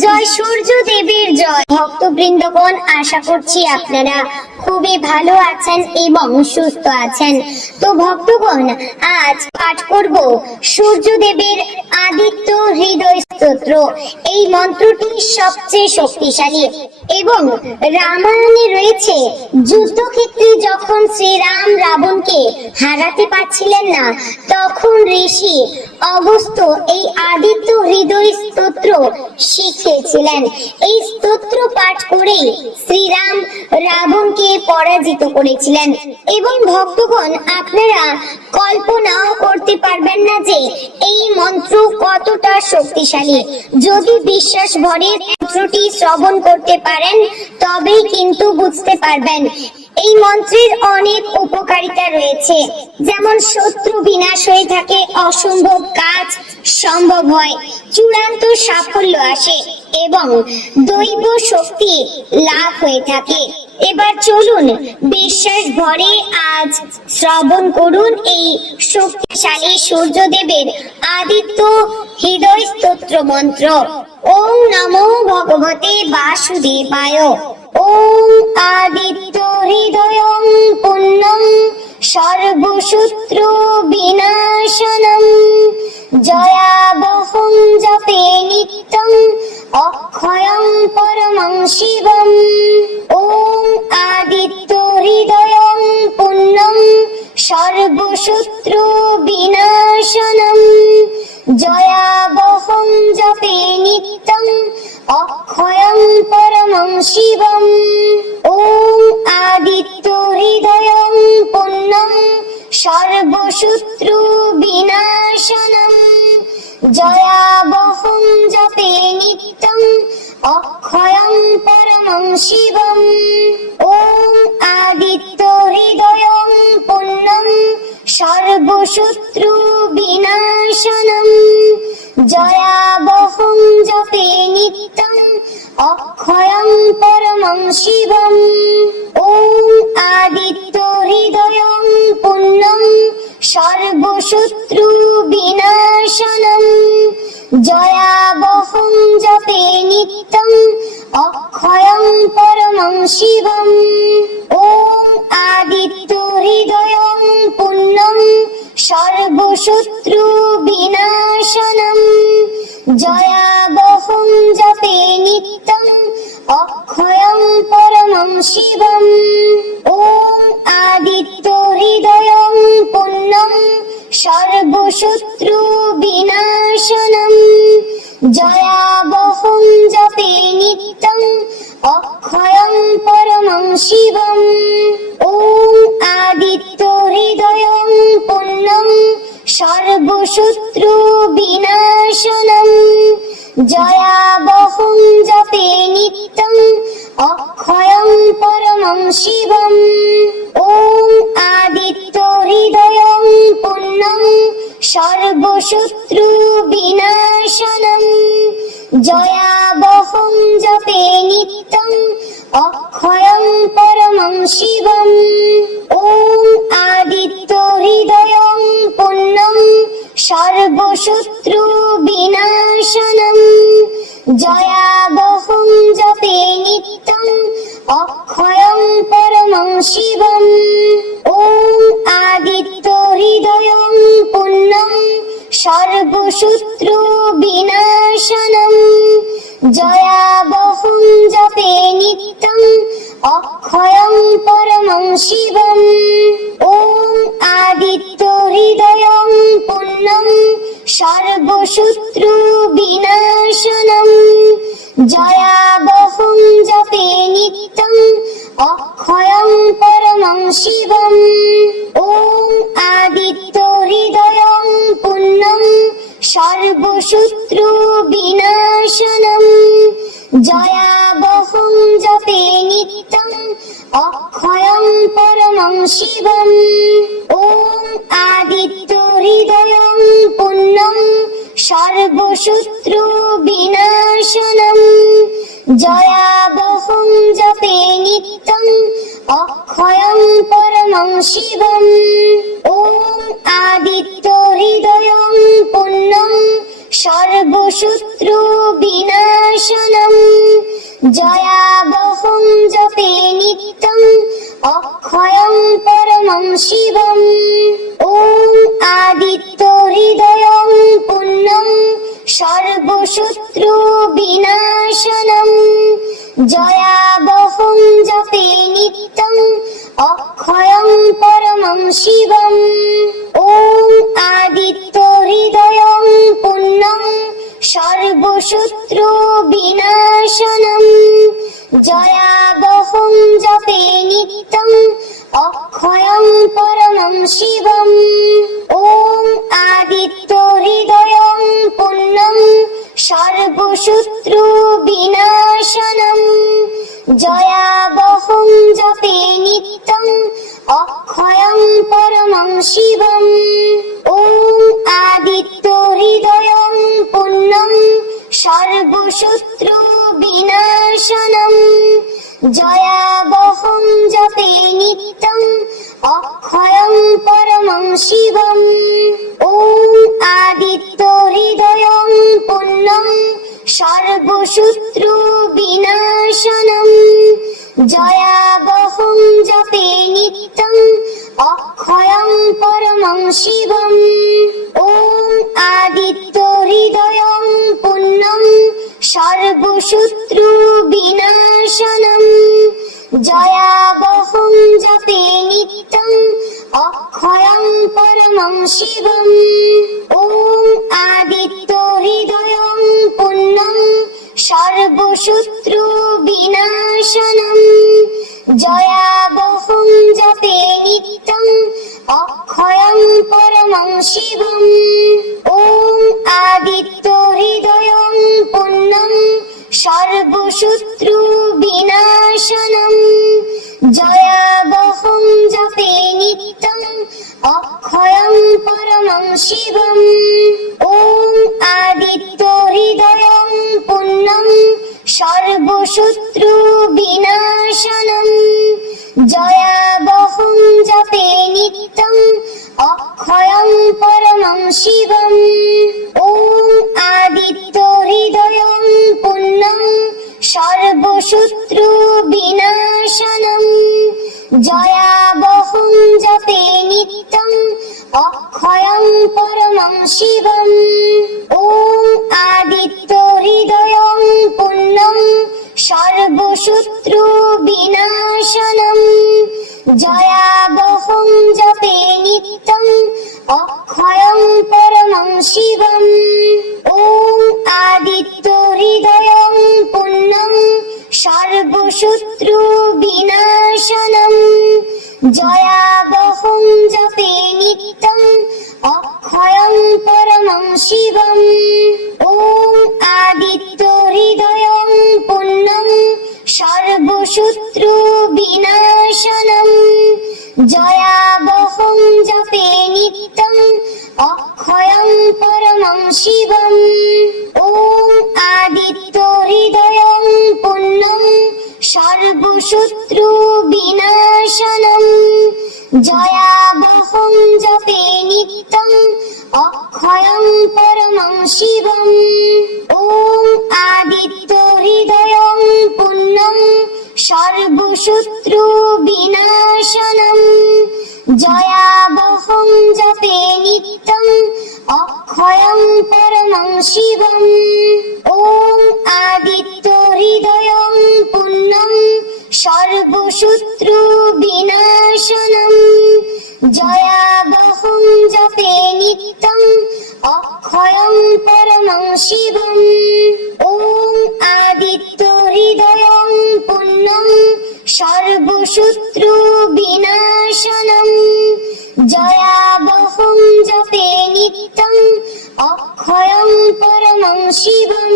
জয় সূর্য দেবীর জয়। ভক্তবৃন্দগণ, আশা করছি আপনারা খুবই ভালো আছেন এবং সুস্থ আছেন। তো ভক্তগণ, আজ পাঠ করব সূর্যদেবের আদিত্য হৃদয় স্তোত্র। এই মন্ত্রটি সবচেয়ে শক্তিশালী এবং রামায়ণে রয়েছে যুদ্ধক্ষেত্রে যখন শ্রীরাম রাবণকে হারাতে পারছিলেন না, তখন ঋষি অগস্ত্য এই আদিত্য হৃদয় স্তোত্র শিখিয়েছিলেন। এই স্তোত্র পাঠ করেই শ্রীরাম রাবণকে পরাজিত করেছিলেন। এবং ভক্তগণ, আপনারা কল্পনাও করতে পারবেন না যে এই মন্ত্র কতটা শক্তিশালী। যদি বিশ্বাস ভরে মন্ত্রটি শ্রবণ করতে পারেন, তবেই কিন্তু বুঝতে পারবেন। এই মন্ত্রের অনেক উপকারিতা রয়েছে, যেমন শত্রু বিনাশ হয়ে থাকে, অসম্ভব কাজ সম্ভব হয়, চূড়ান্ত সাফল্য আসে এবং দৈব শক্তি লাভ হয়ে থাকে। এবার চলুন বিশ্বাস ভরে আজ শ্রবণ করুন এই শক্তিশালী সূর্যদেবের আদিত্য হৃদয় স্তোত্র মন্ত্র। ওম নমো ভগবতে বাসুদেবায়। ওম আদিত্য হৃদয়ং পুণ্যং সর্বশত্রু বিনাশনম জয়াবহং জপে নিত্যং অক্ষয়ং পরমং শিবম। ওম আদিত্য হৃদয়ং পুণ্যং সর্বশত্রু বিনাশনম জয়াবহং জপে নিত্যং অক্ষয়ং পরমং শিবম। ওম আদিত্য হৃদয়ং পুণ্যং সর্বশত্রু বিনাশনম জয়াবহং জপে নিত্যং অক্ষয়ং পরমং শিবম। ওম আদিত্য হৃদয়ং পুণ্যং সর্বশত্রু বিনাশনম জয়াবহং জপে নিত্যং অক্ষয়ং পরমং শিবম। ওম আদিত্য হৃদয়ং পুণ্যং সর্বশত্রু বিনাশনম জয়াবহং জপে নিত্যং অক্ষয়ং পরমং শিবম। ওম আদিত্য হৃদয়ং পুণ্যং সর্বশত্রু বিনাশনম জয়াবহং জপে নিত্যং অক্ষয়ং পরমং শিবম। ওম আদিত্য হৃদয়ং পুণ্যং সর্বশত্রু বিনাশনম জয়াবহং জপে নিত্যং অক্ষয়ং পরমং শিবম। ওম আদিত্য হৃদয়ং পুণ্যং সর্বশত্রু বিনাশনম জয়াবহং জপে নিত্যং অক্ষয়ং পরমং শিবম। ওম আদিত্য হৃদয়ং পুণ্যং সর্বশত্রু বিনাশনম জয়াবহং জপে নিত্যং অক্ষয়ং পরমং শিবম। ওম আদিত্য হৃদয়ং পুণ্যং সর্বশত্রু বিনাশনম জয়াবহং জপে নিত্যং অক্ষয়ং পরমং শিবম। ওম আদিত্য হৃদয়ং পুণ্যং সর্বশত্রু বিনাশনম জয়াবহং জপে নিত্যং অক্ষয়ং পরমং শিবম। ওম আদিত্য হৃদয়ং পুণ্যং সর্বশত্রু বিনাশনম জয়াবহং জপে নিত্যং অক্ষয়ং পরমং শিবম। ওম আদিত্য হৃদয়ং পুণ্যং সর্বশত্রু বিনাশনম জয়াবহং জপে নিত্যং অক্ষয়ং পরমং শিবম। ওম আদিত্য হৃদয়ং পুণ্যং সর্বশত্রু বিনাশনম জয়াবহং জপে নিত্যং অক্ষয়ং পরমং শিবম। ওম আদিত্য হৃদয়ং পুণ্যং সর্বশত্রু বিনাশনম জয়াবহং জপে নিত্যং অক্ষয়ং পরমং শিবম। ওম আদিত্য হৃদয়ং পুণ্যং সর্বশত্রু বিনাশনম জয়াবহং জপে নিত্যং অক্ষয়ং পরমং শিবম। ওম আদিত্য হৃদয়ং পুণ্যং সর্বশত্রু বিনাশনম জয়াবহং জপে নিত্যং অক্ষয়ং পরমং শিবম। ওম আদিত্য হৃদয়ং পুণ্যং সর্বশত্রু বিনাশনম জয়াবহং জপে নিত্যং অক্ষয়ং পরমং শিবম। ওম আদিত্য হৃদয়ং পুণ্যং সর্বশত্রু বিনাশনম জয়াবহং জপে নিত্যং অক্ষয়ং পরমং শিবম। ওম আদিত্য হৃদয়ং পুণ্যং সর্বশত্রু বিনাশনম জয়াবহং জপে নিত্যং অক্ষয়ং পরমং শিবম। ওম আদিত্য হৃদয়ং পুণ্যং সর্বশত্রু বিনাশনম জয়াবহং জপে নিত্যং অক্ষয়ং পরমং শিবম। ওম আদিত্য হৃদয়ং পুণ্যং সর্বশত্রু বিনাশনম জয়াবহং জপে নিত্যং অক্ষয়ং পরমং শিবম। ওম আদিত্য হৃদয়ং পুণ্যং সর্বশত্রু বিনাশনম জয়াবহং জপে নিত্যং অক্ষয়ং পরমং শিবম। ওম আদিত্য হৃদয়ং পুণ্যং সর্বশত্রু বিনাশনম জয়াবহং জপে নিত্যং অক্ষয়ং পরমং শিবম। ওম আদিত্য হৃদয়ং পুণ্যং সর্বশত্রু বিনাশনম জয়াবহং জপে নিত্যং অক্ষয়ং পরমং শিবম। ওম আদিত্য হৃদয়ং পুণ্যং সর্বশত্রু বিনাশনম জয়াবহং জপে নিত্যং অক্ষয়ং পরমং শিবম। ওম আদিত্য হৃদয়ং পুণ্যং সর্বশত্রু বিনাশনম জয়াবহং জপে নিত্যং অক্ষয়ং পরমং শিবম। ওম আদিত্য হৃদয়ং পুণ্যং সর্বশত্রু বিনাশনম জয়াবহং জপে নিত্যং অক্ষয়ং পরমং শিবম। ওম আদিত্য হৃদয়ং পুণ্যং সর্বশত্রু বিনাশনম জয়াবহং জপে নিত্যং অক্ষয়ং পরমং শিবম। ওম আদিত্য হৃদয়ং পুণ্যং সর্বশত্রু বিনাশনম জয়াবহং জপে নিত্যং অক্ষয়ং পরমং শিবম। ওম আদিত্য হৃদয়ং পুণ্যং সর্বশত্রু বিনাশনম জয়াবহং জপে নিত্যং অক্ষয়ং পরমং শিবম। ওম আদিত্য হৃদয়ং পুণ্যং সর্বশত্রু বিনাশনম জয়াবহং জপে নিত্যং অক্ষয়ং পরমং শিবম।